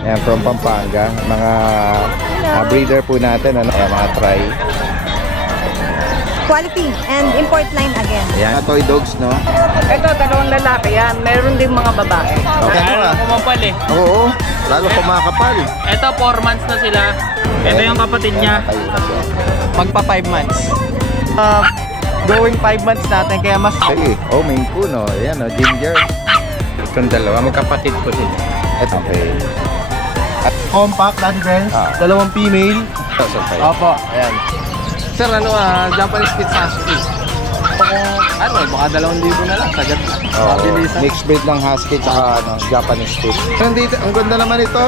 Ayan, from Pampanga. Mga breeder po natin. Ano? Ayan, mga try. Quality and import line again. Ayan, toy dogs, no? Ito, dalawang lalaki yan. Meron din mga babae. Okay, Lalo kumapal eh. Oo, lalo kumakapal. Ito 4 months na sila. Ito yung kapatid niya. Magpa 5 months. Going 5 months natin kaya mas... Ay, oh, main po, no? Ayan, no? Ginger. Itong dalawa, magkapatid po sila. Ito, okay. Compact, Daddy Benz. Dalawang female. Opo, ayan. Sir, ano Japanese Spitz Husky. Baka 2,000 na lang. Sagad na. Mixed breed ng Husky tsaka Japanese Spitz. Ang ganda naman ito.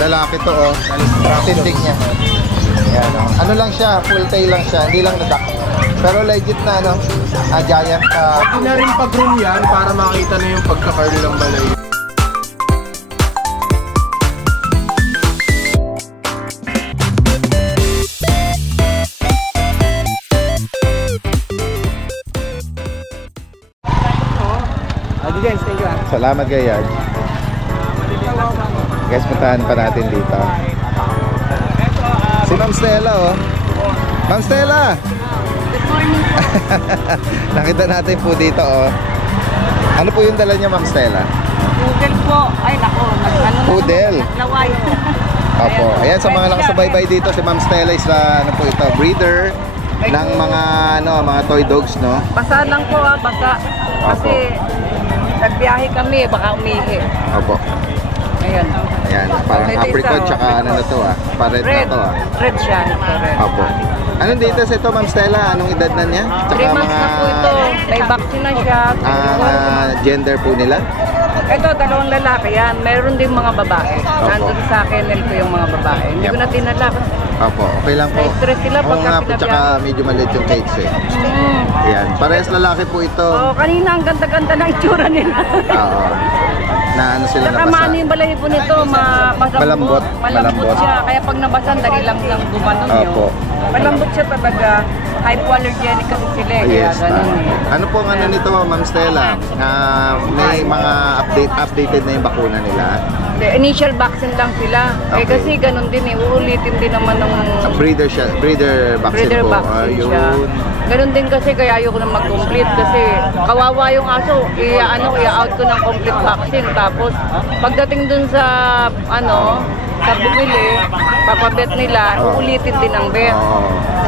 Lalaki to, oh. Tindig niya. Ayan, oh. Ano lang siya, full tail lang siya. Hindi lang nadak. Pero legit na, no? Giant. Pwede na rin pag-room yan para makita na yung pagka-curly ng balay. Salamat kay Yaj. Guys, puntahan pa natin dito. Si Ma'am Stella, oh. Ma'am Stella! Good morning. Nakita natin po dito, oh. Ano po yung dala niya, Ma'am Stella? Poodle po. Ay, nako. Poodle. Naglaway. Opo. Ayan, sa mga nakasubaybay dito, si Ma'am Stella is ano po ito, breeder ng mga mga toy dogs, no? Basa lang po, basa. Kasi nagbiyahe kami, baka umihi. Opo. Ayan. Ayan, parang apricot tsaka ano na to, Pared na to, Red siya. Red. Opo. Anong dito sa ito, Ma'am Stella? Anong edad na niya? 3 months na po ito. May vaccine na siya. Gender po nila? Ito, dalawang lalaki yan. Meron din mga babae. Nandun sa kennel ko yung mga babae. Hindi ko na dinala. Opo, okay lang po. Na-stress sila Oo pagka nga po, tsaka medyo maliit yung cakes eh. Ayan, parehas lalaki po ito. Oo, kanina ang ganda-ganda ng itsura nila. Oo. Na ano sila Saka nabasa. maano yung balahibo nito, Malambot. Malambot siya. Kaya pag nabasan, dali lang gumanon yun. Opo. Malambot siya talaga. Hypoallergenic kasi sila eh. Kaya Yes, ganun eh. ano po ang ano nito, Ma'am Stella? May mga updated na yung bakuna nila. Initial vaccine lang sila. Okay. Kasi ganun din eh. Uulitin din naman ng Breeder vaccine po. vaccine siya. Ganun din kasi kaya ayoko na mag-complete kasi kawawa yung aso. I-out ko ng complete vaccine. Tapos pagdating dun sa sa bumili, papabet nila, uulitin din ang bet.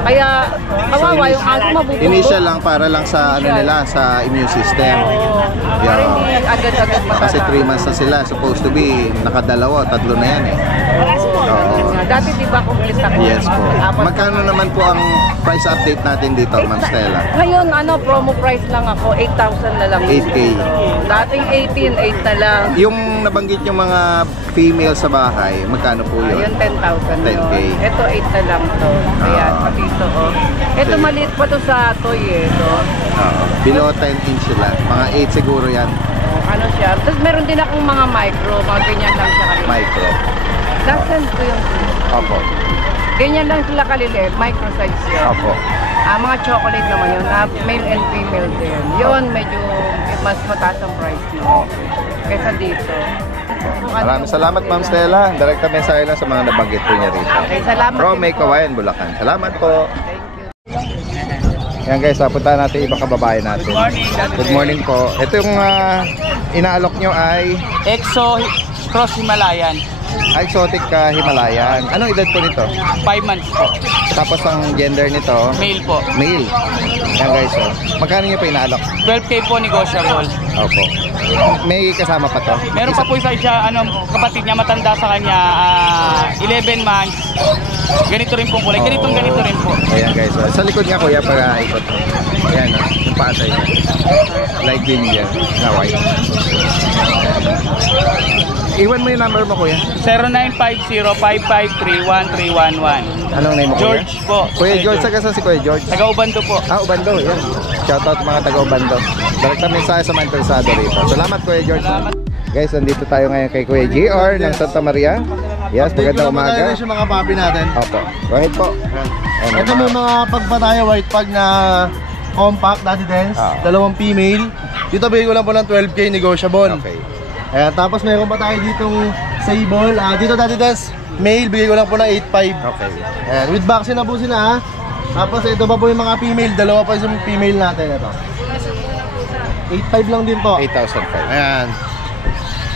Kaya kawawa yung aso, mabubuo. Initial lang para lang sa nila, sa immune system. Para hindi agad-agad matala. Kasi 3 months na sila, supposed to be nakadalawa, 3 na yan eh. Dati di ba complete na? Yes po. Magkano naman po ang price update natin dito, Ma'am Stella? Ngayon, promo price lang ako, 8,000 na lang. 8K. Dating 18, 8 na lang. Yung nabanggit yung mga female sa bahay, magkano po yun? Ayun, 10,000 10K. yun. Ito, 8 na lang to. Ayan, pati ito, oh. Ito, maliit pa to sa toy, eh. Below 10 inch sila. Mga 8 siguro yan. Ano siya. Tapos meron din akong mga micro. Mga ganyan lang siya kaliliit. Micro. Last sense ko yung Opo. ganyan lang sila kaliliit. Micro size yun. Opo. Mga chocolate naman yun. Male and female din. Yun, medyo mas mataas ang price nyo. Kesa dito. Maraming salamat, Ma'am Stella. Direkta mensahe lang sa mga nabanggit po niya rito. Okay, salamat. From May Kawayan, Bulacan. Salamat po. Yan guys, puntahan natin ibang kababayan natin. Good morning po. Ito yung inaalok nyo ay Exo Cross Himalayan. Exotic Himalayan. Anong edad po nito? 5 months po. Tapos ang gender nito? Male po. Male. Yan guys, magkano nyo pa inaalok? 12K po negotiable. Opo. May kasama pa to? Meron pa po isa siya, kapatid niya matanda sa kanya, 11 months. Ganito rin pong kulay. Ganito rin po. Ayan guys, sa likod nga kuya para ikot. Ayan, yung paatay niya. Like din yan, na white. Iwan mo yung number mo kuya. 0950-553-1311. Anong name mo kuya? George po. Kuya George, saan si Kuya George? Taga Ubando po. Ubando, yan. Shoutout mga taga Ubando. Direkta mensahe sa mga interesado rito. Salamat Kuya George. Salamat. Guys, nandito tayo ngayon kay Kuya GR ng Santa Maria. Yes, magandang umaga. Ito yung mga papi natin. Opo. Go ahead po. Ito may mga pagpataya white pag na compact, Daddy Dance. Dalawang female. Dito bigay ko lang po ng 12K negotiable. Okay. Ayan, tapos meron pa tayo ditong Sable. Dito Daddy Des, male, bigay ko lang po ng 8.5. Okay. Ayan, with vaccine na po sila ha. Tapos ito pa po yung mga female, dalawa pa yung female natin ito. 8.5 lang din po. 8,005. Ayan.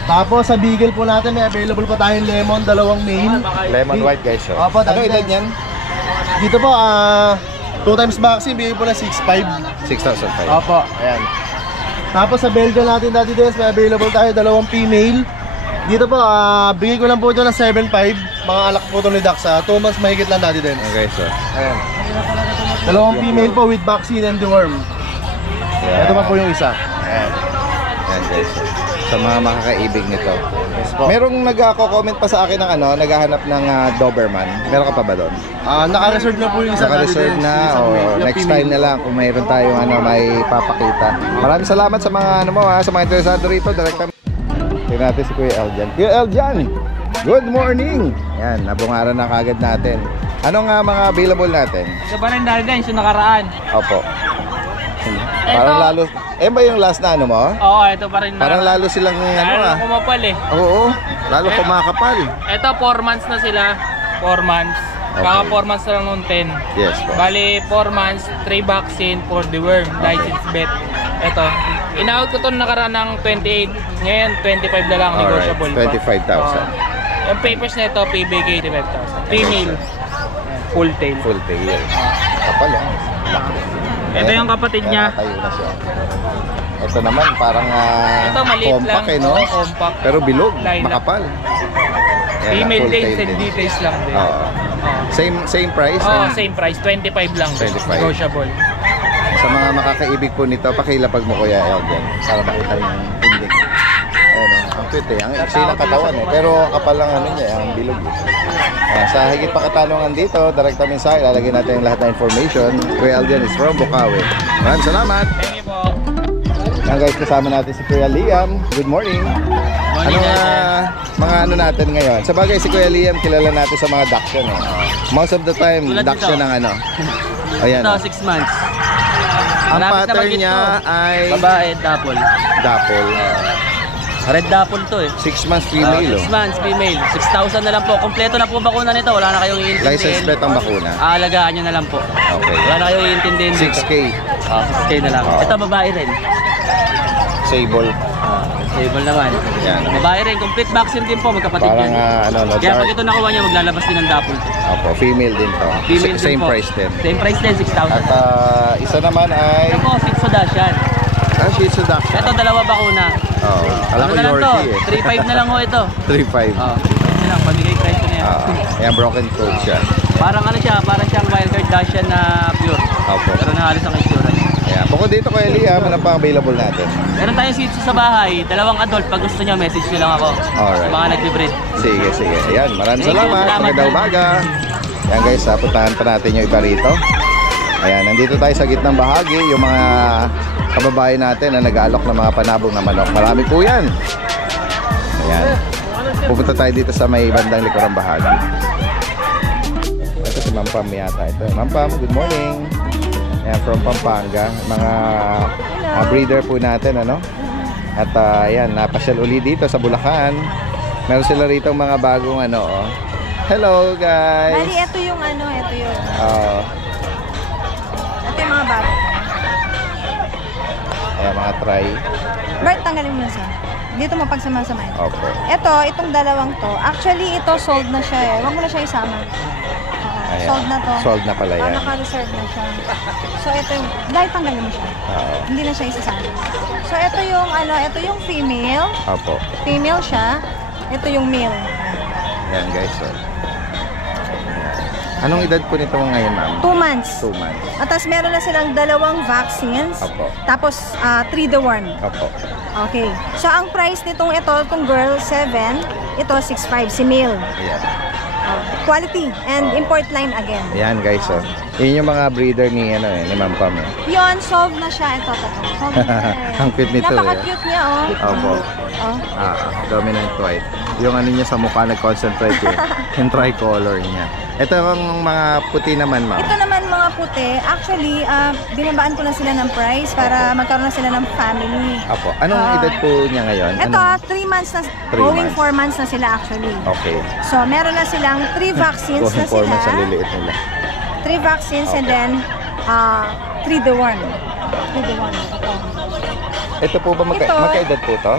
Tapos sa Beagle po natin, may available pa tayong lemon, dalawang male. Lemon white guys. So. Opo, Ano edad yan? Dito po, 2 times vaccine, bigay po na 6.5. 6,005. Opo, ayan. Tapos sa Belgian natin Daddy Des, may available tayo dalawang female. Dito po, bigay ko lang po ito ng 7.5. Mga alak po ito ni Dax. 2 months mahigit lang Daddy Des. Okay, so. Ayan. Dalawang female po with vaccine and deworm. Yeah. Ito pa po yung isa. Ayan. Ayan guys. So. Sa mga makakaibig nito. Yes po. Merong nag-comment pa sa akin ng naghahanap ng Doberman. Meron ka pa ba doon? Naka-reserve na po yung isa. Naka-reserve Daddy Des. na Yung isa o yung next female. time na lang kung mayroon tayong may papakita. Maraming salamat sa mga sa mga interesado rito. Direkta. Tingnan natin si Kuya Eljan. Kuya Eljan, good morning! Yan, nabungaran na kagad natin. Ano nga mga available natin? Ito pa rin dahil din, yung nakaraan. Opo. Parang lalo, ba yung last na mo? Oo, ito pa rin. Parang lalo silang kumapal eh. Oo, lalo kumakapal. Ito, 4 months na sila. 4 months. Okay. Baka 4 months na lang nung 10. Yes po. Bali, 4 months, 3 vaccine for the worm, license vet. Ito, inawag ko ito nakaraan ng 28. Ngayon, 25 na lang, negotiable pa. 25,000. Yung papers na ito, PBK 25,000. Female. Full tail. Full tail. Kapal Ito yung kapatid niya. Tayo na siya. Ito naman parang Ito maliit compact lang. no? Compact. Pero bilog, Lilac. makapal. Yan, Female full tails tail and din. details lang din. Oo. Same price? Oh, same price, 25 lang. 25. Negotiable. Sa mga makakaibig po nito, pakilapag mo Kuya Elden para makita yung tinding. Ayan ang cute ang iksi ng katawan pero kapal lang niya, ang bilog. Sa higit pa katanungan dito, direkta mensahe, lalagyan natin yung lahat ng information. Kuya Elden is from Bukawi. Maraming salamat! Thank you po. Yan guys, kasama natin si Kuya Liam. Good morning! Ano mga natin ngayon? Sa bagay si Kuya Liam, kilala natin sa mga Dachshund. Most of the time, Dachshund ng Ayan. Ito, 6 months. Ang Malapit na pattern mag-ito. niya ay Babae, dapol. dapple. Red dapol to eh. 6 months female. 6 months, female. 6,000 na lang po. Kompleto na po ang bakuna nito. Wala na kayong iintindihin. License plate ang bakuna. Aalagaan nyo na lang po. Okay. Wala na kayong iintindihin dito. 6K. 6K na lang. Ito, babae rin. Sable. Stable naman. Yan. Babae rin. Complete vaccine din po. Magkapatid Parang yan. Kaya pag dark. ito nakuha nyo, maglalabas din ng dapol. Opo, female din to. Female din Same po. price din. Same price din, 6,000. At isa naman ay Ito po, Shih Tzu Dachshund. Shih Tzu Dachshund. Ito, dalawa bakuna. Oh, alam ko Ano na lang to? Yorkie 3,500 na lang ho ito. 3.5. Oh, 3,500 na lang. Pamigay price ko na yan. Ayan, broken coat siya. Parang ano siya, parang siyang wildcard Dachshund na pure. Opo. Pero nahalos ang itsura. Ayan, bukod dito Kuya Liam, ano pa available natin? Meron tayong Shih Tzu sa bahay, dalawang adult. Pag gusto nyo, message nyo lang ako. Alright. Sa mga nagbe-breed. Sige. Ayan, maraming Thank you, salamat. salamat. Magandang umaga. Ayan guys, puntahan pa natin yung iba rito. Ayan, nandito tayo sa gitnang bahagi, yung mga kababayan natin na nag-aalok ng mga panabong na manok. Marami po yan. Ayan. Pupunta tayo dito sa may bandang likurang bahagi. Ito si Ma'am Pam yata ito. Ma'am Pam, good morning. Ayan, from Pampanga. Mga breeder po natin, ano? At ayan, napasyal uli dito sa Bulacan. Meron sila rito mga bagong Hello guys! Bali, ito yung ito yung mga bago. Ayan, mga try. Bert, tanggalin mo na siya. Dito mo pagsama-samahin. Opo. Itong dalawang to. Actually, ito sold na siya eh. Huwag mo na siya isama. Ayan. Sold na to. Sold na pala yan. Naka-reserve na siya. So, ito yung, dahil tanggalin mo siya. Oo. Hindi na siya isasama. So, ito yung, ito yung female. Opo. Female siya. Ito yung male. Ayan guys. So. Anong edad po nito ngayon, ma'am? 2 months. 2 months. At tapos meron na silang dalawang vaccines. Opo. Tapos 3 deworm. Opo. Okay. So ang price nitong itong girl 7, ito 6.5 si male. Ayan. Quality and import line again. Ayan guys. So. Yun yung mga breeder ni Ma'am Pam. Yon, solve na siya ito. Solve na siya. Ang cute nito. Napaka-cute niya Opo. Dominant white. Yung niya sa mukha nag-concentrate yung tricolor niya. Ito ang mga puti naman, ma'am. Ito naman mga mga puti, actually, binabaan ko na sila ng price para magkaroon na sila ng family. Apo. Anong edad po niya ngayon? Ito, 3 months na, 3 going months. 4 months na sila actually. Okay. So, meron na silang 3 vaccines na Going 4 sila. months ang liliit nila. 3 vaccines and then 3 deworm. 3 deworm. Ito po ba Ito. magkaedad po to?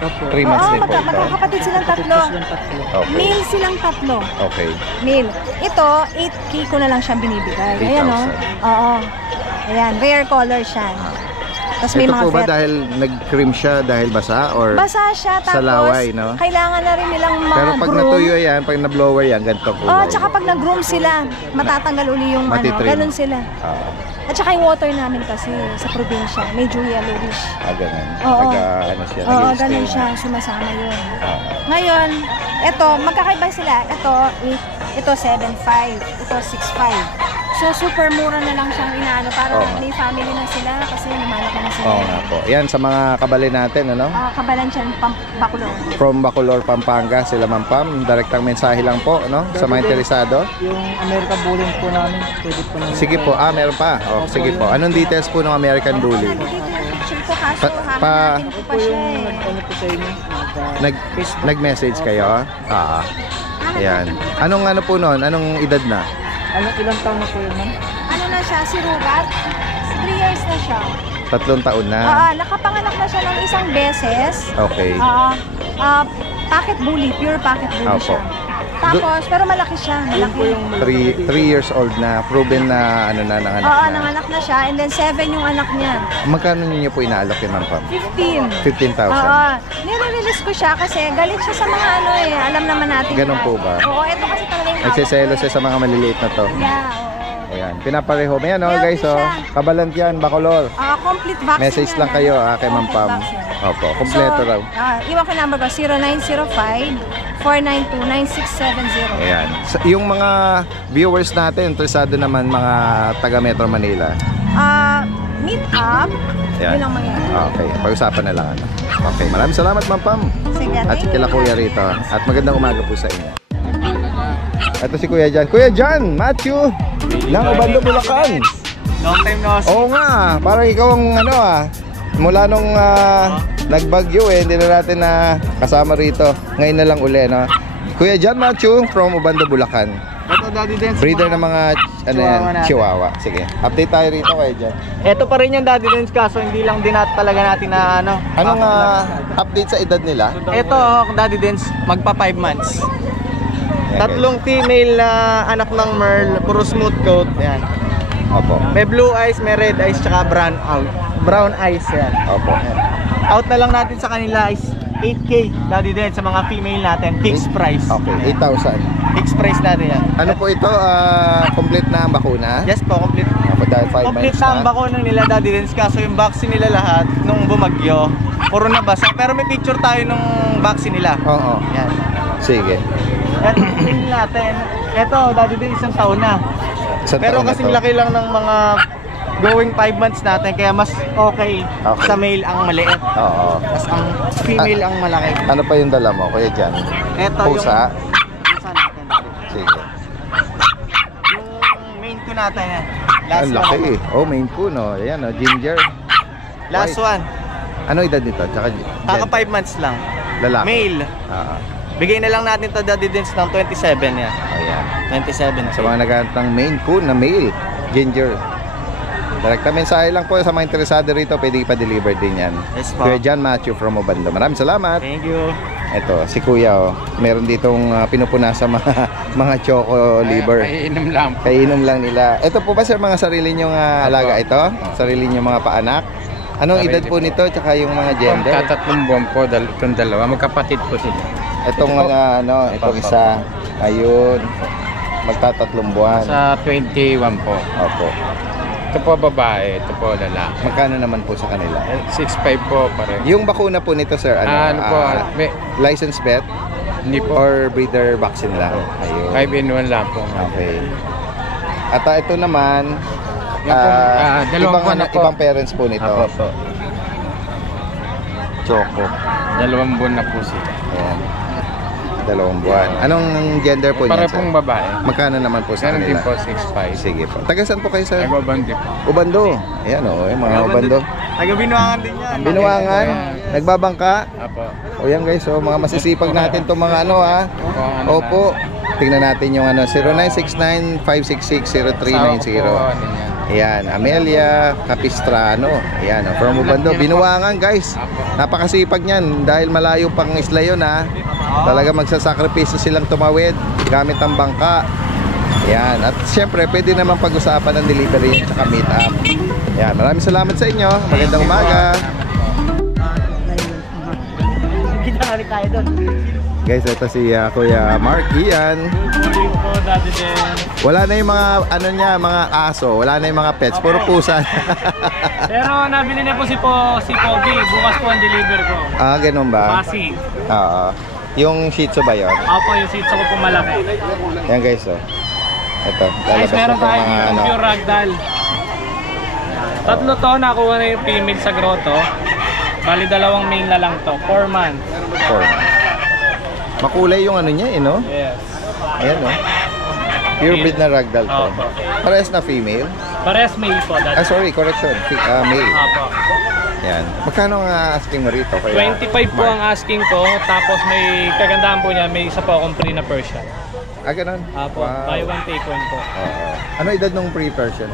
3 months Oo, din po ito. magkakapatid silang tatlo. Okay. Male silang tatlo. Okay. Male. Ito, 8K ko na lang siyang binibigay. Ayan, o. 8,000. Oo. Ayan, rare color siya. Tapos may Ito mga po ba vet. dahil nag-cream siya dahil basa or Basa siya, sa tapos laway, no? kailangan na rin nilang Pero pag ma-groom. natuyo yan, pag na-blower yan, ganito po. Oh, tsaka pag nag-groom sila, matatanggal uli yung Matitrim. ganun sila. Ah, At saka yung water namin kasi sa probinsya, medyo yellowish. ganun. Oo. Pag ano siya, Oo, nag-i-stay ganun na. siya, sumasama yun. Ah, Ngayon, ito, magkakaiba sila. Ito, 8, ito 7.5, ito 6.5. So, super mura na lang siyang inaano para Oo. may family na sila kasi lumalaki na sila. Oo nga po. Yan sa mga kabali natin, ano? Kabalan siya ng Bacolod. From Bacolor, Pampanga, sila Ma'am Pam. Direktang mensahe lang po, no? Sa mga interesado. Yung American Bullying po namin, pwede po namin. Sige po, meron pa. Oh, sige po. Anong details po ng American Bully? Nandito yung picture ko kaso Pa- hahanapin ko pa siya eh. Ano po sa inyo? Nag-message kayo? Ayan. Anong ano po noon? Anong edad na? Ilang taon na po yun, ma'am? Ano na siya, si Rugat? 3 years na siya. 3 taon na. Nakapanganak na siya ng isang beses. Okay. Pocket bully, pure pocket bully Opo. siya. Tapos, pero malaki siya. Malaki. 3 years old na. Proven na ano na nanganak Oo, na. nanganak na siya. And then 7 yung anak niya. Magkano niyo po inaalok yun, Ma'am Pam? 15. 15,000. Nire-release ko siya kasi galit siya sa mga ano eh. Alam naman natin. Ganun na. po ba? Oo, ito kasi talaga yung Nagsiselo siya sa mga maliliit na to. Yeah, oo. Ayan. Pinapareho. Ayan, oh, Healthy guys, oh. siya. Kabalant yan, Bacolor. Complete vaccine. Message yan, lang kayo kay Ma'am Complete Pam. vaccine. Opo, kompleto raw. Iwan ko number ko, 0905-492-9670. Ayan. Yung mga viewers natin, interesado naman mga taga Metro Manila. Meet up. Ayan. Yun ang mangyayari. Okay, pag-usapan na lang. Ano. Okay, maraming salamat, Ma'am Pam. Sige, At thank kila you. Kuya rito. At magandang umaga po sa inyo. Ito si Kuya Jan. Kuya Jan, Matthew, ng Obando, Bulacan. Long time no. Oo nga, parang ikaw ang ano mula nung nagbagyo hindi na natin na kasama rito. Ngayon na lang uli, no? Kuya Jan Matthew from Obando, Bulacan. Ito, Daddy Dance. Breeder ng mga ano yan, Chihuahua natin. Chihuahua. Sige, update tayo rito, Kuya Jan. Ito pa rin yung Daddy Dance kaso hindi lang din talaga natin na ano. Anong update sa edad nila? Ito, Daddy Dance, magpa 5 months. Ayan, Tatlong female na anak ng Merle, puro smooth coat. Ayan. guys. Opo. May blue eyes, may red eyes, tsaka brown eyes. Yan. Opo. Out na lang natin sa kanila is 8K. Daddy din sa mga female natin, fixed price. Okay, 8,000. Fixed price natin yan. Ano po ito? Complete na ang bakuna? Yes po, complete. Opo, dahil 5 Complete months na ang bakuna nila, Daddy Dance, kaso yung vaccine nila lahat nung bumagyo, puro nabasa. Pero may picture tayo nung vaccine nila. Oo. Yan. Sige. At tingin natin, eto, Daddy Dance, isang taon na. Isang Pero taon na kasing to. laki lang ng mga going 5 months natin, kaya mas okay, Okay. sa male ang maliit. Oo. Tapos ang female ang malaki. Ano pa yung dala mo, Kuya Jan? Eto Pusa? yung pusa natin, Daddy. Sige. Yung main ko natin yan. Last Ang one. laki eh. Oh, main po, no? Ayan, oh, ginger. Last White. one. Ano edad nito? Tsaka Kaka 5 months lang. lalaki. Male. Ah, Bigay na lang natin to Daddy Dance ng 27 yan. ayan. 27. Sa mga naghahanap ng main coon na male, ginger. Direkta mensahe lang po sa mga interesado rito, pwede ipa-deliver din yan. Yes po. Kuya Jan Matthew from Obando. Maraming salamat. Thank you. Ito, si Kuya, oh. Meron ditong pinupuna sa mga, mga choco liver. Iinom lang po. Kainom lang nila. Ito po ba sir, mga sarili nyong alaga ito? Sarili nyong mga paanak? Anong edad po nito, tsaka yung mga gender? Tatlong buwan po, itong dalawa. Magkapatid po sila. Itong mga ano, itong isa, ayun, magtatatlong buwan. Sa 21 po. Opo. Ito po babae, ito po lalaki. Magkano naman po sa kanila? 6'5 po pareho. Yung bakuna po nito sir, ano, po, may, license vet hindi po. or breeder vaccine lang? Ayun. 5-in-1 lang po. Okay. At ito naman, Yung pong, dalawang ibang, buwan na po. ibang parents po nito. Apo po. Choco. 2 buwan na po sila. Ayan. 2 buwan. Anong gender po niya, Para sir? pong babae. Magkano naman po sa Meron din kanila? po 6'5". Sige po. Taga saan po kayo, sir? Nagbabandi po. Ubando. Ayan o, mga Ubando. Taga-Binuangan din yan. Binuangan. Nagbabangka. Apo. O yan guys, so mga masisipag natin itong mga ano ha. Opo. Tingnan natin yung ano, 0969-566-0390. Ayan, Amelia Capistrano. Ayan, from Ubando. Binuangan guys. Napakasipag niyan dahil malayo pang isla yun ha. Talaga magsasakripisyo silang tumawid gamit ang bangka. Ayan, at syempre pwede naman pag-usapan ng delivery at saka meet up. Ayan, maraming salamat sa inyo. Magandang umaga. Guys, ito si Kuya Mark Ian. Wala na yung mga ano niya, mga aso, wala na yung mga pets, puro pusa. Pero nabili na po si Pogi. Bukas po ang deliver ko. Ah, ganun ba? Pasig. Oo. Yung Shih Tzu ba yun? Opo, yung sitso ko po malaki. Yan guys, oh. Ito, Guys, lalabas na meron itong tayo mga dito ano. pure ragdoll. Tatlo to, nakuha na yung female sa grotto. Bali 2 male na lang to, 4 months. Makulay yung ano niya, no? Yes. Ayan, oh. Pure breed na ragdoll to. Opo. Parehas na female. Parehas male po. Ah, sorry, correction. Male. Opo. Yan. Magkano ang asking mo rito? Kuya 25 po Mark? ang asking ko, tapos may kagandahan po niya, may isa po akong free na Persian. Ah, ganun? Opo, buy one take one po. Oo. Ano edad nung pre-version?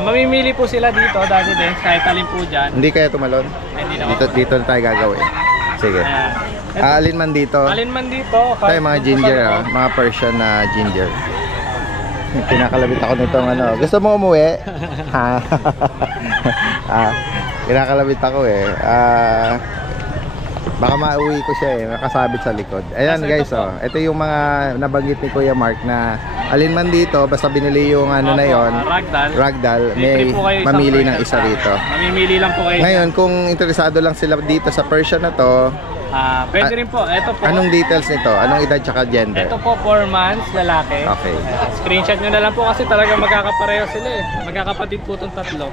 Mamimili po sila dito, dati din, kahit alin po dyan. Hindi kaya tumalon? Hindi naman. Dito na tayo gagawin. Sige. Alin man dito. Alin man dito. Tayo mga ginger, ha? Mga Persian na ginger. Kinakalabit ako nitong ano. Gusto mo umuwi? Ha? Kinakalabit ako eh. Baka mauwi ko siya eh. Nakasabit sa likod. Ayan guys, oh. Ito yung mga nabanggit ni Kuya Mark na alin man dito, basta binili yung ano na yon, ragdoll, may mamili ng isa rito. Mamimili lang po kayo. Ngayon, kung interesado lang sila dito sa Persian na to, pwede rin po. Ito po. anong details nito? Anong edad tsaka gender? Ito po 4 months, lalaki. Okay. Screenshot nyo na lang po kasi talaga magkakapareho sila eh. Magkakapatid po itong tatlo.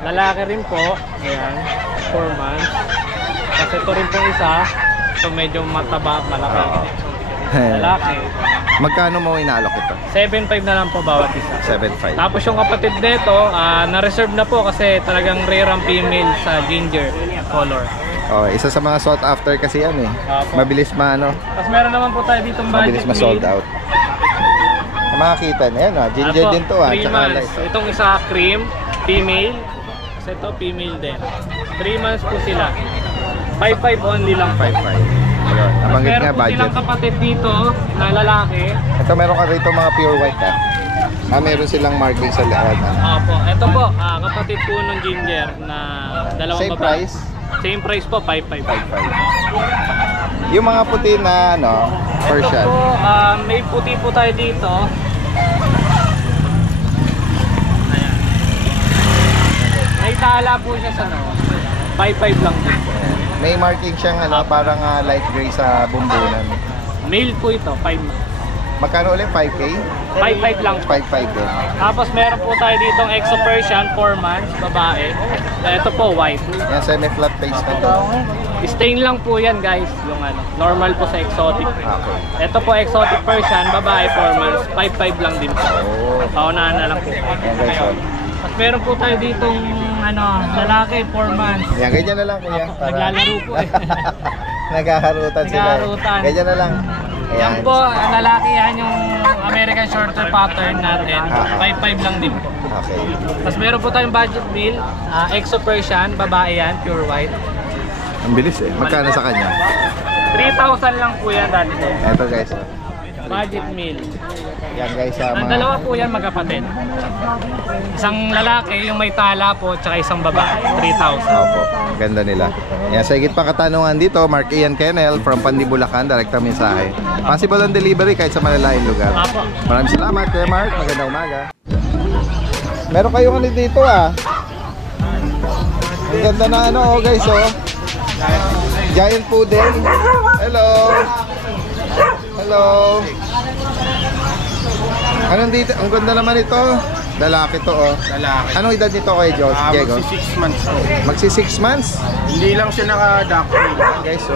Lalaki rin po. Ayan. 4 months. Kasi ito rin po isa. Ito medyo mataba, malaki. Lalaki. Magkano mo inalok ito? 7.5 na lang po bawat isa. 7.5. Tapos yung kapatid nito, na-reserve na po kasi talagang rare ang female sa ginger color. Oh, isa sa mga sought after kasi yan eh. Opo. Mabilis ano, Tapos meron naman po tayo ditong budget mabilis ma-sold meal. out. Makakita na yan, ginger Apo, din to 3 tsaka months. light. Itong isa cream, female. Kasi ito female din. 3 months po sila. 5.5 only lang. 5.5. Ayun, nabanggit Meron nga po budget. silang kapatid dito na lalaki. Ito meron ka rito mga pure white meron silang marking sa lahat. Opo, ito po, kapatid po ng ginger na dalawang Same babae. price? Same price po, 5.5. 5.5. Yung mga puti na ano, Persian. Ito po, may puti po tayo dito. Ayan. May tala po siya sa 5.5 lang din. May marking siyang ano, parang light gray sa bumbunan. Male po ito, 5. Magkano ulit? 5K? 5.5 lang. 5.5 din. Tapos meron po tayo ditong Exo Persian, 4 months, babae. Ito po, white. Yan, semi-flat face na to. Stain lang po yan guys, yung ano, normal po sa exotic. Okay. Ito po exotic Persian, babae 4 months, 5.5 lang din po. Paunahan na lang po. Yan guys, oh. At meron po tayo ditong ano, lalaki 4 months. Yan, ganyan na lang kuya. Naglalaro po eh. Naghaharutan sila. Naghaharutan. Ganyan na lang. Yan po, lalaki yan yung American Shorter pattern natin. 5.5 lang din po. Okay. Tapos meron po tayong budget meal, Exo Persian, babae yan, pure white. Ang bilis eh. Magkano sa kanya? 3,000 lang po yan dati din. Eto guys. Oh. Budget meal. Yan guys, sa Ang mga... dalawa po yan magkapatid. Isang lalaki, yung may tala po, tsaka isang babae. 3,000. Opo, ganda nila. Yan, sa higit pa katanungan dito, Mark Ian Kennel from Pandi, Bulacan, direktang mensahe. Possible on delivery kahit sa malalayong lugar. Apo. Maraming salamat, Kuya Mark. Magandang umaga. Meron kayong ano dito Ang ganda na ano guys Giant Poodle. Hello. Hello. Anong dito? Ang ganda naman ito. Lalaki to Lalaki. Anong edad nito kay Diego? Magsi 6 months po. Magsi 6 months? Hindi lang siya naka-duck tail. Guys,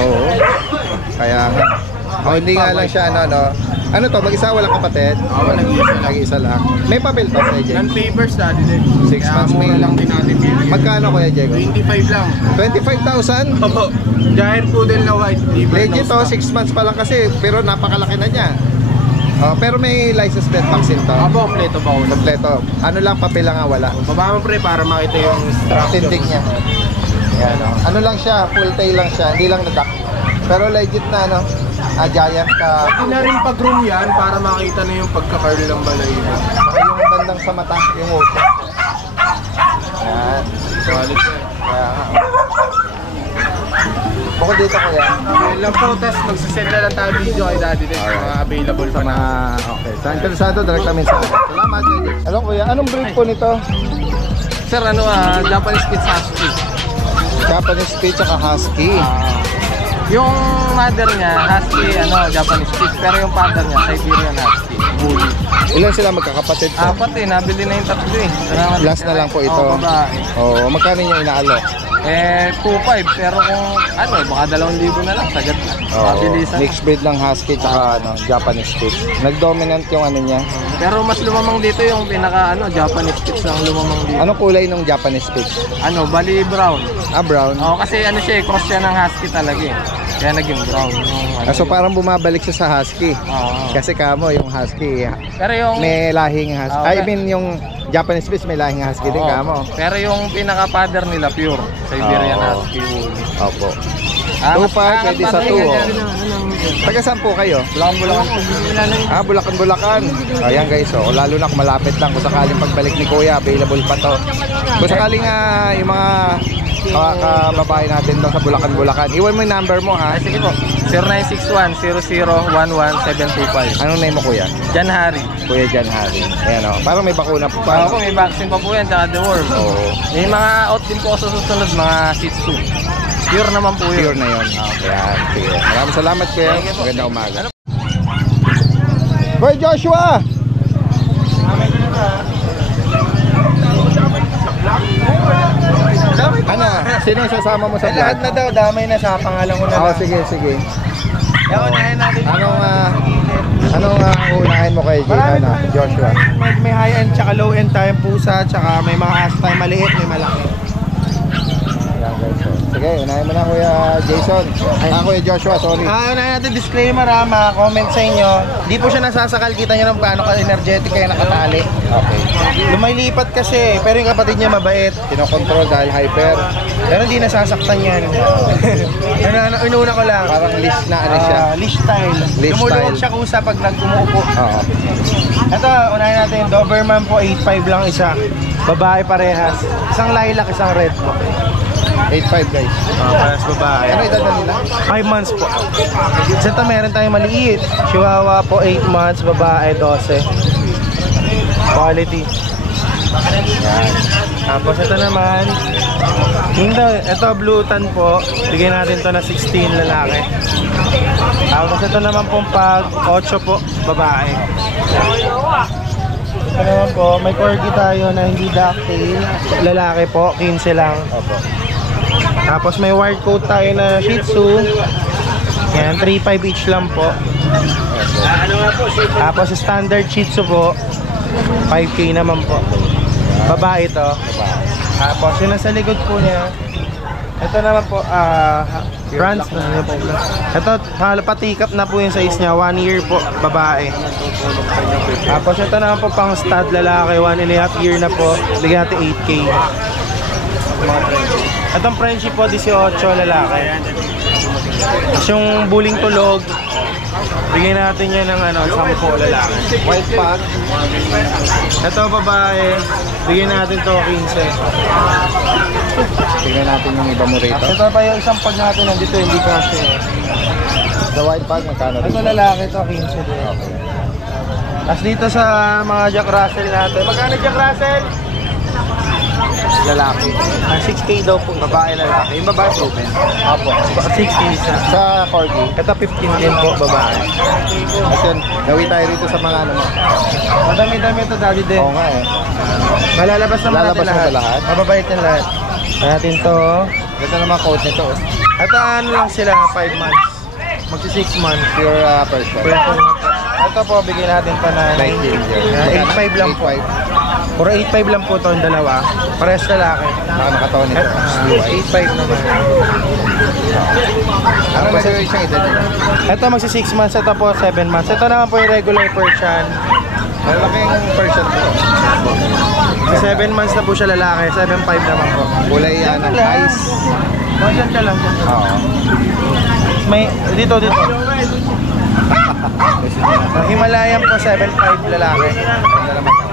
Oo. Kaya nga. Oh, hindi nga lang siya ano to, mag-isa walang kapatid? Oo, Nag-isa lang. May papel to, Kuya Jay? Non-papers daddy din. 6 months mura may lang din natin bibigyan. Magkano, Kuya Jay? 25 lang. 25,000? Opo. Giant poodle na white. Legit to, 6 months pa lang kasi, pero napakalaki na niya. Oh, pero may license plate vaccine to. Opo, kompleto ba ulo? Kompleto. Ano lang, papel lang nga wala. Baba mo pre para makita yung structure. Tindig niya. Yan, ano lang siya, full tail lang siya, hindi lang na-duck. Pero legit na giant ka. Pwede na rin pag-room yan para makita na yung pagka-curl ng balayibo. Saka yung bandang sa mata, yung uso. Yan. Solid yan. Kaya nga. Bukod dito, Kuya. Yun lang po, tapos magsasend na lang tayo video kay daddy din. Mga available pa na. Okay. Sa interesado, direct kami sa salamat, Kuya. Hello, Kuya. Anong breed po nito? Sir, Japanese Spitz Husky. Japanese Spitz at Husky. Yung mother niya, Husky, Japanese Spitz. Pero yung father niya, Siberian Husky. Bully. Ilan sila magkakapatid po? Apat nabili na yung tatlo eh. Last na lang po ito. Oo, babae. Oo, magkano niya inaalok? 2.5 pero kung baka 2,000 na lang, sagad na. Mabilisan. Mixed breed ng Husky at Japanese Spitz. Nag-dominant yung niya. Pero mas lumamang dito yung pinaka Japanese Spitz ang lumamang dito. Anong kulay ng Japanese Spitz? Bali brown. Brown. Oo, kasi siya, cross siya ng Husky talaga eh. Kaya naging brown. So parang bumabalik siya sa Husky. Oo. Kasi kamo yung Husky, Pero yung may lahing Husky. Oo, I mean yung Japanese Spitz may lahing Husky din oo. kamo. Pero yung pinaka father nila pure Siberian Oo. Husky wool. Opo. 2 pa, pwede sa 2. Taga saan po kayo? Bulacan. Bulacan. Ayan guys, lalo na kung malapit lang. Kung sakaling pagbalik ni Kuya, available pa to. Kung sakaling yung mga kababae natin doon sa Bulacan. Iwan mo yung number mo ha. Sige po. 0961-0011-725. Anong name mo Kuya? Jan Hari. Kuya Jan Hari. Ayan parang may bakuna po pa. May vaccine pa po yan, tsaka deworm. Oo. May mga out din po sa susunod, mga Shih Tzu. Pure naman po yun. Pure na yun. Ayan, sige. Maraming salamat Kuya. Magandang umaga. Kuya Joshua! Sino yung sasama mo sa vlog? Lahat na daw, damay na sa pangalan ko na lang. Sige. Unahin natin. Anong unahin mo kay Joshua? May high-end tsaka low-end tayong pusa, tsaka may mga aso tayong maliit, may malaki. Sige, unahin mo na Kuya Jason. Kuya Joshua, sorry. Unahin natin disclaimer mga comment sa inyo. Di po siya nasasakal, kita nyo ng paano ka-energetic kaya nakatali. Okay. Lumilipat kasi, pero yung kapatid niya mabait. Kinokontrol dahil hyper. Pero hindi nasasaktan yan. Inuna ko lang. Parang leash na siya. Leash style. Leash Lumuluwag style. siya kusa pag nag-umuupo. Oo. Ito, unahin natin yung Doberman po, 8.5 lang isa. Babae parehas. Isang lilac, isang red po. 8.5 guys. Parehas babae. Ano edad na nila? 5 months po. Sa ito meron tayong maliit. Chihuahua po, 8 months, babae, 12. Quality. Tapos ito naman, ito blue tan po. Bigyan natin to na 16 lalaki. Tapos ito naman pong pag 8 po, babae. Ito naman po, may corgi tayo na hindi ducktail. Lalaki po, 15 lang. Opo. Tapos may wire coat tayo na Shih Tzu. Yan, 3.5 each lang po. Tapos standard Shih Tzu po, 5K naman po. Babae to. Tapos yung nasa likod po niya, ito naman po, brands na po. Ito, patikap na po yung size niya, 1 year po, babae. Tapos ito naman po pang stud lalaki, 1.5 year na po, bigyan natin 8K. Itong Frenchie po, 18 lalaki. Tapos yung buling tulog, bigyan natin yan ng 10 lalaki. White pack. Ito babae, bigyan natin to 15. Tingnan natin yung iba mo rito. Ito pa yung isang pag natin nandito, hindi kasi. The white pack, magkano Ito rin? lalaki to, 15 din. Tapos dito sa mga Jack Russell natin, magkano Jack Russell? Lalaki. 6K daw po, babae lalaki. Yung babae proven. Apo. 6K isa. Sa corgi. Ito 15 din po, babae. At yun, gawi tayo rito sa mga mo. Madami-dami ito, daddy din. Oo nga eh. Malalabas naman Lalabas natin mo ba lahat? Mababait yan lahat. Natin to. Ganda naman coat nito. Oh. Ito ano lang sila, 5 months. Magsi 6 months. Pure Persian. Persian. Ito po, bigyan natin pa na 8.5 lang po. 4 8.5 lang po ito yung dalawa. Parehas lalaki. Nakataon nito. 8.5 naman. Ano ba sa'yo isang edad nito? Ito magsi 6 months, ito po 7 months. Ito naman po yung regular Persian. Malaking Persian to. Sa 7 months na po siya lalaki, 7.5 naman po. Kulay ice. Diyan ka lang. Oo. May, dito. Himalayan po, 7.5 lalaki.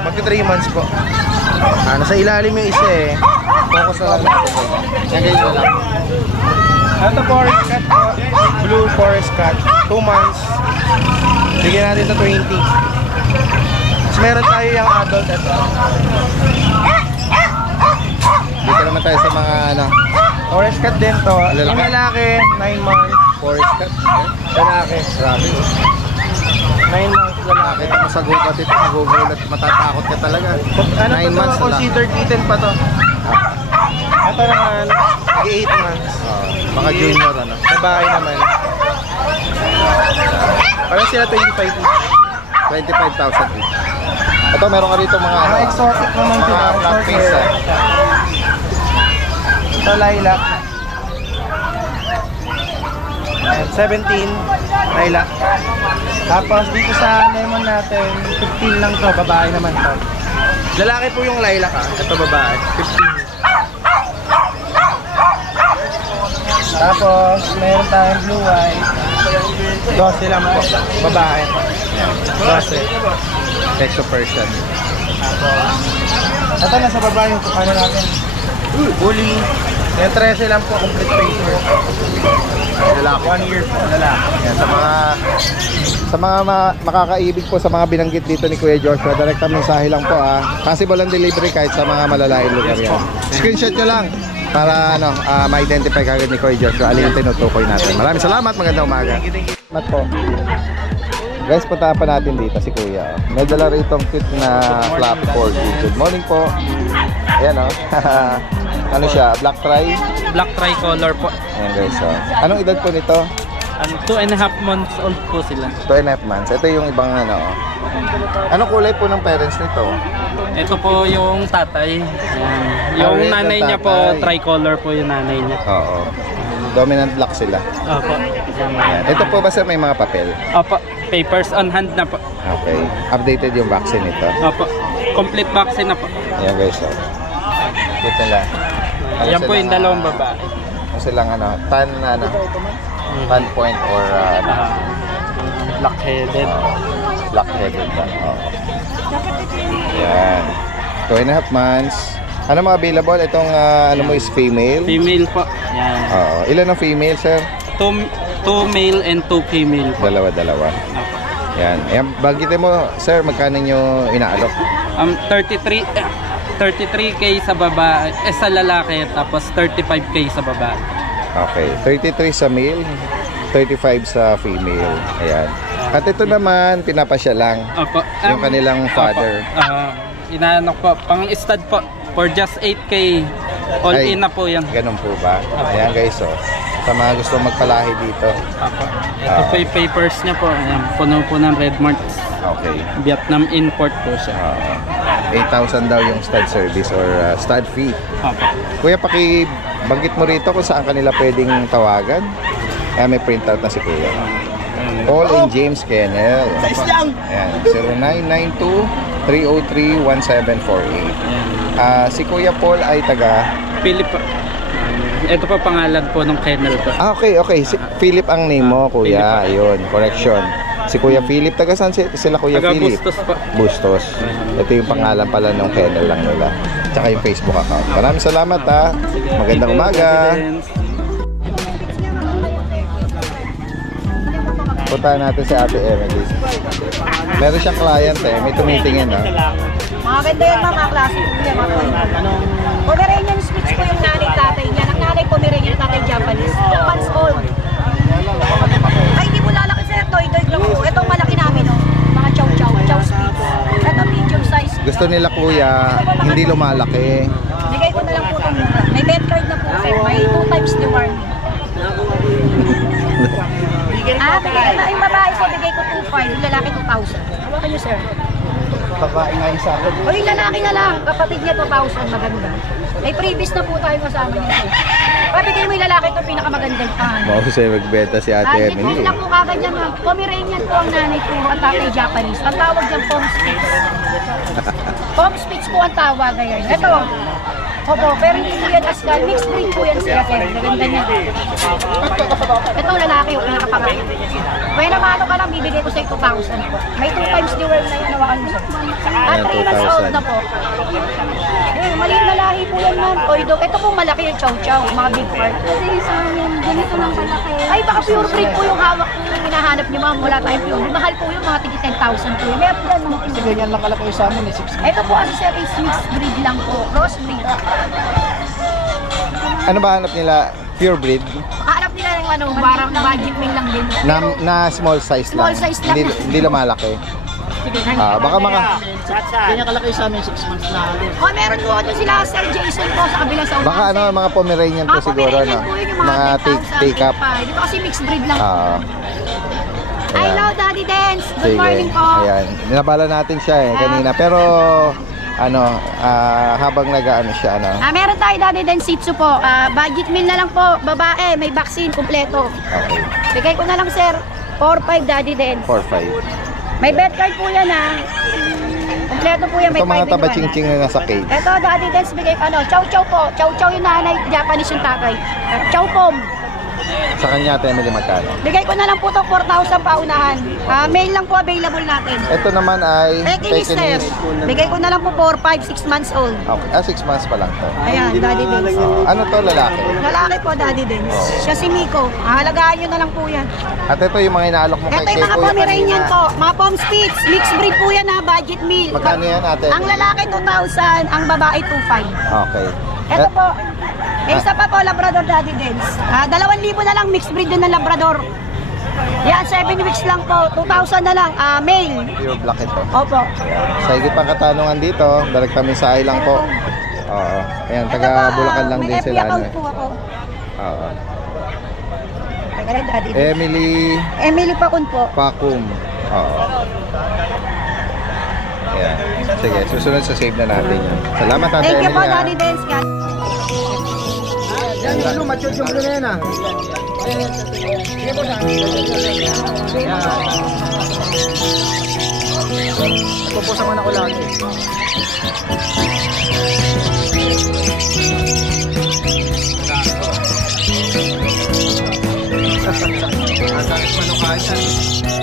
Magka 3 months po. Nasa ilalim yung isa eh. Focus na lang natin. Nagay mo lang. Ito forest cat po. Blue forest cat. 2 months. Bigyan natin ito 20. Tapos meron tayo yung adult ito. Dito naman tayo sa mga ano. Forest cat din to. Lalaki. Yung lalaki, 9 months. Forest cat. Lalaki. Grabe. 9 months lalaki. Nakita mo sa gubat ito. Nagugulat. Matatakot ka talaga. Ano 9 pa months to? na lang. Considered kitten pa to. Ito naman, 8 months. Mga junior ano. Babae naman. Parang sila 25 each. 25,000 each. Ito meron ka rito mga ano. Exotic naman sila. Mga black face. Ito lilac. 17 lilac. Tapos dito sa lemon natin, 15 lang to, babae naman to. Lalaki po yung lilac Ito babae, 15. Tapos meron tayong blue eye. 12 lang po, babae. 12. Exo Persian. Ito nasa baba yung ano natin. Bully. Yung 13 lang po, complete paper. Lalaki. 1 year po, lalaki. Yan, sa mga makakaibig po sa mga binanggit dito ni Kuya Joshua, direkta mensahe lang po Possible ang delivery kahit sa mga malalayong lugar yan. Screenshot nyo lang para ma-identify kagad ni Kuya Joshua alin ang tinutukoy natin. Maraming salamat, magandang umaga. Salamat po. Guys, puntahan pa natin dito si Kuya. May dala rito ang cute na fluffy corgi. Good morning po. Ayan ano siya? Black tri? Black tricolor po. Ayan guys. Anong edad po nito? 2.5 months old po sila. 2.5 months. Ito yung ibang ano. Anong kulay po ng parents nito? Ito po yung tatay. Ayan. Yung red nanay ang niya po, tatay. tricolor po yung nanay niya. Oo. Dominant black sila. Opo. Ayan. Ito po ba sir may mga papel? Opo. Papers on hand na po. Okay. Updated yung vaccine nito. Opo. Complete vaccine na po. Ayan guys. Cute nila. Yan po yung dalawang babae. Ano silang tan tan point or Black-headed. black-headed ba? Oo. Ayan. 2.5 months. Ano mga available? Itong ano mo is female? Female po. Yan. Oo. Ilan ang female sir? 2 male and 2 female po. Dalawa. Opo. Yan. Ayan, bagitin mo, sir, magkano nyo inaalok? 33K sa babae, sa lalaki, tapos 35K sa babae. Okay. 33 sa male, 35 sa female. Ayan. At ito naman, pinapasya lang. Opo. Yung kanilang father. Inaano po, pang-stud po, for just 8K. All Ay, in na po yan. Ganun po ba? Ayan guys, sa mga gusto magpalahi dito. Opo. Ito po yung papers niya po. Ayan, puno po ng red marks. Okay. Vietnam import po siya. 8,000 daw yung stud service or stud fee. Opo. Kuya, pakibanggit mo rito kung saan kanila pwedeng tawagan. May printout na si Kuya. Paul and James Kennel. Ayan, 0992-303-1748. Si Kuya Paul ay taga... Philip po. Ito po pangalan po ng kennel ko. Okay. Si Philip ang name mo, Kuya. Ayun, correction. Si Kuya Philip, taga saan sila Kuya Taga Philip? Bustos po. Bustos. Ito yung pangalan pala ng kennel lang nila. Tsaka yung Facebook account. Maraming salamat Magandang umaga. Puntahan natin si Ate Emily. Meron siyang client may tumitingin Maganda yan mga klase po yan. Pomeranian Spitz po yung nanay tatay niya. Ang nanay Pomeranian tatay Japanese. 2 months old. Ay, hindi mo lalaki sir. Toy-toy lang po. Ito malaki namin mga chow Spitz. Ito medium size. Gusto nila Kuya, hindi lumalaki. Bigay ko na lang po itong mura. May bed card na po sir. May times the warning. Bigay ko na yung babae ko, bigay ko 2.5, yung lalaki 2,000. Hawakan niyo, sir. Babae nga yung sa akin. O yung lalaki na lang, kapatid niya 2,000, maganda. May previous na po tayo kasama niya. Pabigay mo yung lalaki ito, pinakamagandang pangalan. Mahusay magbenta si Ate Hindi Emily. lang po kaganyan ma'am. Pomeranian po ang nanay ko, ang tatay Japanese. Ang tawag dyan, Pom Spitz. Pom Spitz po ang tawag ngayon. Ito, opo, pero hindi po yan Ascal. Mixed breed po yan sila, sir. Maganda niya. Ito lalaki, yung pinakapangal. Kaya naman ka lang, bibigay ko sa 2,000 po. May 2 times the world na yan, nawakan mo. At 3 months old na po. Maliit na lahi po yan ma'am. Toy dog. Ito pong malaki yung chow chow, mga big part. Kasi sa amin, ganito lang kalaki. Ay, baka pure breed po yung hawak po yung hinahanap niyo ma'am. Wala tayong pure. Mahal po yung mga tigi 10,000 po. Meron dyan mga Kasi ganyan lang kalaki sa amin eh, 6 ito po kasi sir is mixed breed lang po. Cross breed. Ano ba hanap nila? Pure breed? Hanap nila ng ano, parang budget meal lang din. Na small size lang. Small size lang. Hindi lang malaki. Baka mga... Ganyan kalaki sa amin, 6 months na halos. Oh, meron po doon sila Sir Jason po sa kabilang sa Baka ano, mga Pomeranian po Mga siguro, Pomeranian no? po yun, yung Mga 10,000, take up. 10,500. Dito kasi mixed breed lang. I Ayan. love Daddy Dance. Good Sige. morning po. Ayan. Binabala natin siya kanina. Pero, habang nag-ano siya, Meron tayo Daddy Dance Shih Tzu po. Budget meal na lang po. Babae, may vaccine, kumpleto. Okay. Bigay ko na lang sir. 4-5 Daddy Dance. 4-5. May bed card po yan Kumpleto po yan. May Ito mga 5 in 1. taba-ching-ching na nasa cage. Ito Daddy Dance bigay chow chow po. Chow chow yung nanay, Japanese yung tatay. Chow pom. Sa kanya, Ate Emily, magkano? Bigay ko na lang po to 4,000 paunahan. Mail lang po available natin. Ito naman ay Pekinese sir. Bigay ko na lang po 4-5, 6 months old. Okay. 6 months pa lang to. Ayan, Daddy Dance. Ano to, lalaki? Lalaki po, Daddy Dance. Siya si Miko. Halagaan nyo na lang po yan. At ito yung mga inaalok mo Ito kay yung mga Kuya Pomeranian kanina. po. Mga Pom Spitz. Mixed breed po yan budget meal. Magkano yan, Ate? Ang lalaki 2,000, ang babae 2,500. Okay. Ito po. May isa pa po, Labrador Daddy Dance. 2,000 na lang, mixed breed din ng Labrador. Yan, 7 weeks lang po. 2,000 na lang, male. Pure black ito. Opo. Sa higit pang katanungan dito, balik kami sa lang po. Oo. Ayan, Ito taga po, Bulacan lang may din FB sila. account po ako. Oo. Taga rin, Daddy Dance. Emily Pacun po. Pacum. Oo. Ayan. Sige, susunod sa save na natin yan. Salamat, Ate Thank Emily. you po, ha. Daddy Dance. God. Yan, mature yung blue na yan ah. Nagpupusaman ako lagi. Ang sakit manukha yan.